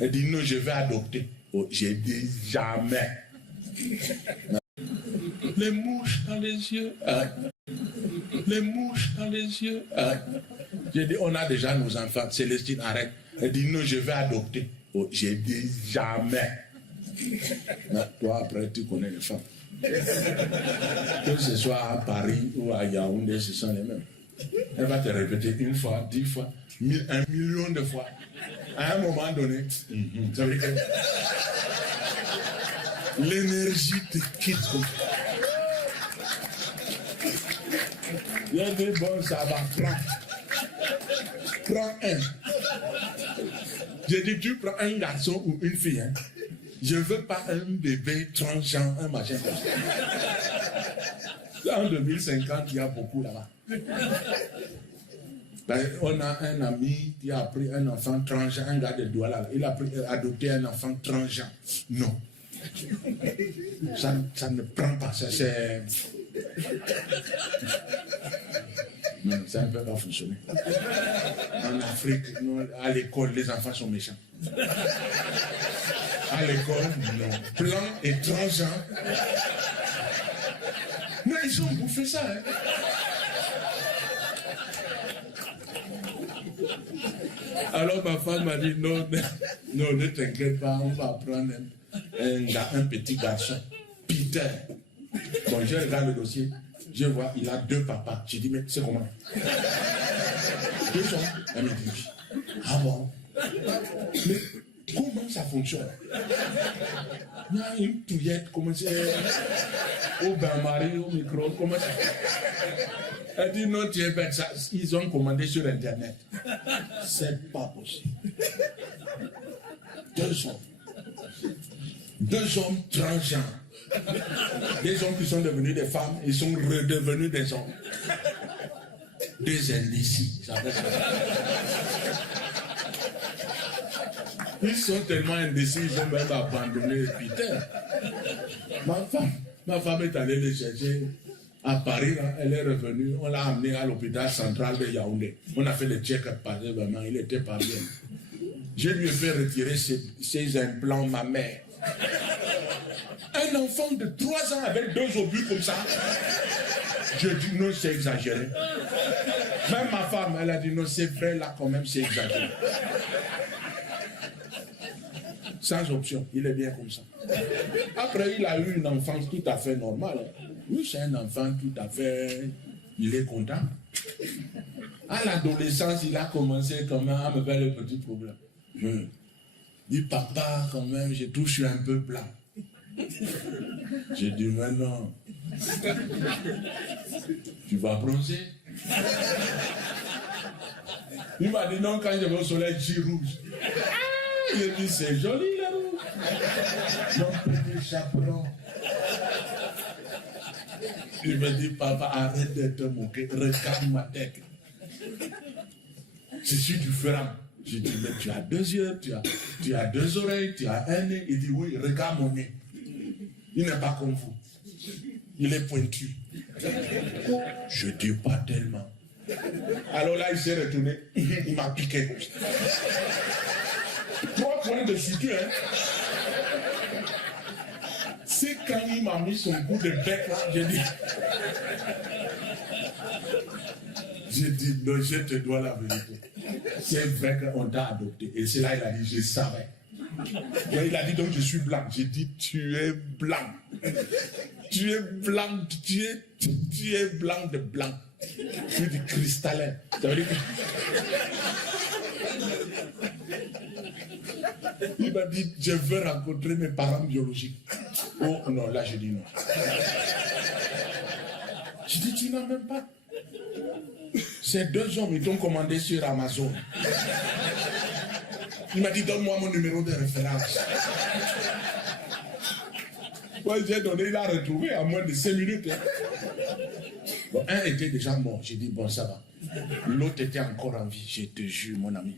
Elle dit non, je vais adopter. Oh, j'ai dit jamais. Les mouches dans les yeux. Les mouches dans les yeux. J'ai dit, on a déjà nos enfants. Célestine, arrête. Elle dit non, je vais adopter. Oh, j'ai dit jamais. Mais toi, après, tu connais les femmes. Que ce soit à Paris ou à Yaoundé, ce sont les mêmes. Elle va te répéter une fois, 10 fois, 1 million de fois. À un moment donné, ça veut dire que l'énergie te quitte. Il y a des bons, ça va, prends un. J'ai dit, tu prends un garçon ou une fille. Hein. Je ne veux pas un bébé transgenre, un machin comme ça. En 2050, il y a beaucoup là-bas. Ben, on a un ami qui a pris un enfant transgenre, un gars de Douala. Il a adopté un enfant transgenre. Non. Ça ne prend pas. C'est... Non, ça ne peut pas fonctionner. En Afrique, à l'école, les enfants sont méchants. À l'école, non. Blanc et transgenre. Mais ils ont bouffé ça, hein. Alors ma femme m'a dit, non, ne t'inquiète pas, on va prendre un petit garçon, Peter. Bon, je regarde le dossier, je vois, il a 2 papas. J'ai dit, mais c'est comment? 2 hommes. Elle me dit, ah bon? Mais comment ça fonctionne? Il y a une touillette, comment c'est? Au bain-marie, au micro, comment ça? Elle dit non, tu es bête, ça, ils ont commandé sur Internet. C'est pas possible. 2 hommes. 2 hommes transgenres. Des hommes qui sont devenus des femmes, ils sont redevenus des hommes. 2 indécis. Ils sont tellement indécis, ils ont même abandonné Peter. Ma femme est allée les chercher à Paris, là, elle est revenue, on l'a amené à l'hôpital central de Yaoundé. On a fait le check-up, vraiment, il n'était pas bien. Je lui ai fait retirer ses implants mammaires. Un enfant de 3 ans avec 2 obus comme ça. Je dis non, c'est exagéré. Même ma femme, elle a dit non, c'est vrai, là quand même, c'est exagéré. Sans option, il est bien comme ça. Après, il a eu une enfance tout à fait normale. Oui, c'est un enfant tout à fait... Il est content. À l'adolescence, il a commencé quand même à me faire le petit problème. Je dis, papa, quand même, je touche un peu plat. J'ai dit, mais non. Tu vas bronzer. Il m'a dit, non, quand je vais au soleil, j'y rouge. J'ai dit, c'est joli, le rouge. Mon petit chaperon. Il me dit, papa, arrête de te moquer, regarde ma tête. Je suis différent. J'ai dit, mais tu as 2 yeux, tu as 2 oreilles, tu as un nez. Il dit, oui, regarde mon nez. Il n'est pas comme vous. Il est pointu. Je dis pas tellement. Alors là, il s'est retourné. Il m'a piqué comme ça. 3 points de suture, hein. C'est quand il m'a mis son bout de bec là, j'ai dit, non, je te dois la vérité. C'est vrai qu'on t'a adopté. Et c'est là il a dit, je savais. Et il a dit, donc je suis blanc. J'ai dit, tu es blanc. Tu es blanc, tu es blanc de blanc. Tu es du cristallin. Ça veut dire que... Il m'a dit, je veux rencontrer mes parents biologiques. Oh non, là j'ai dit non. J'ai dit, tu n'as même pas. Ces 2 hommes, ils t'ont commandé sur Amazon. Il m'a dit, donne-moi mon numéro de référence. Moi, j'ai donné, il a retrouvé en moins de 5 minutes. Hein. Bon, un était déjà mort. J'ai dit, bon, ça va. L'autre était encore en vie, je te jure, mon ami.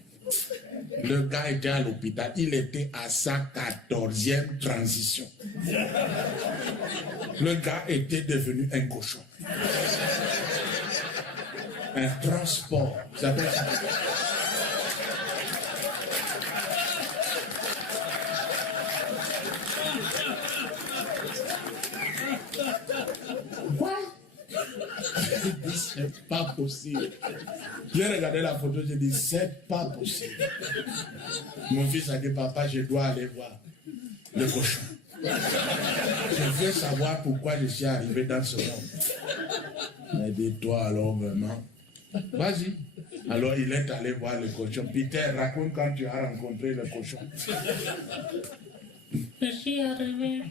Le gars était à l'hôpital, il était à sa 14e transition. Le gars était devenu un cochon. Un transport. Vous savez ça? c'est pas possible. J'ai regardé la photo, j'ai dit, c'est pas possible. Mon fils a dit, papa, je dois aller voir le cochon. Je veux savoir pourquoi je suis arrivé dans ce monde. Il m'a dit, toi alors vraiment, vas-y. Alors il est allé voir le cochon. Peter, raconte quand tu as rencontré le cochon. Je suis arrivé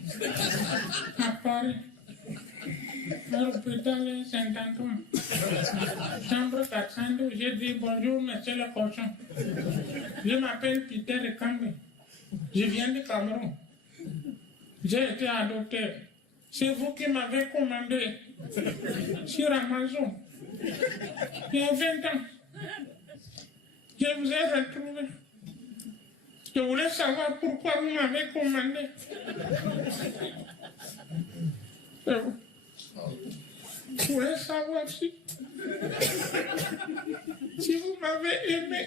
à Paris, à l'hôpital Saint-Antoine, chambre 412. J'ai dit bonjour, monsieur le cochon. Je m'appelle Peter Kambi. Je viens du Cameroun. J'ai été adopté. C'est vous qui m'avez commandé sur Amazon. Il y a 20 ans. Je vous ai retrouvé. Je voulais savoir pourquoi vous m'avez commandé. Je voulais savoir si vous m'avez aimé.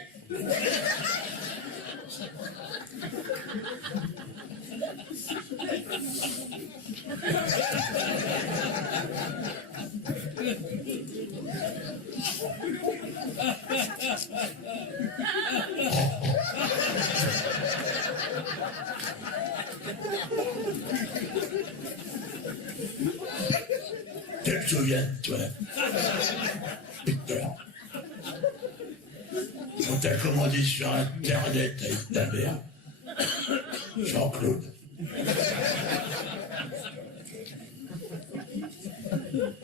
Tu te souviens, toi, Peter, on t'a commandé sur Internet avec ta mère, Jean-Claude.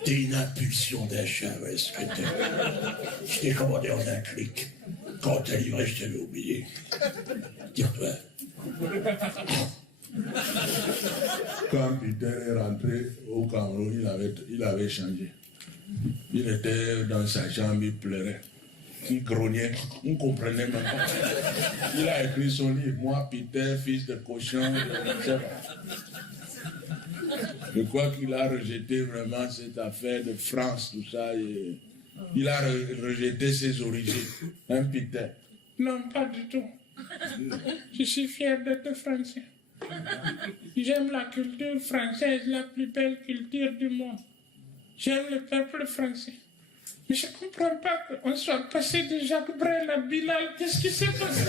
T'es une impulsion d'achat, ouais, ce que t'es. Je t'ai commandé en un clic. Quand t'as livré, je t'avais oublié. Tire-toi. Quand Peter est rentré au Cameroun, il avait changé. Il était dans sa chambre, il pleurait. Il grognait, on ne comprenait même pas. Il a écrit son livre, moi, Peter, fils de cochon, je crois qu'il a rejeté vraiment cette affaire de France, tout ça. Et il a rejeté ses origines. Hein, Peter? Non, pas du tout. Je suis fier d'être français. J'aime la culture française, la plus belle culture du monde. J'aime le peuple français. Mais je ne comprends pas qu'on soit passé de Jacques Brel à Bilal. Qu'est-ce qui s'est passé?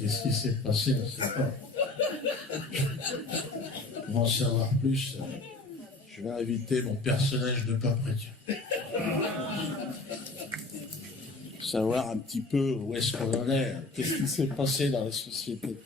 Qu'est-ce qui s'est passé? Je ne sais pas. Pour en savoir plus, je vais inviter mon personnage de pas chrétien. Savoir un petit peu où est-ce qu'on en est, qu'est-ce qui s'est passé dans la société.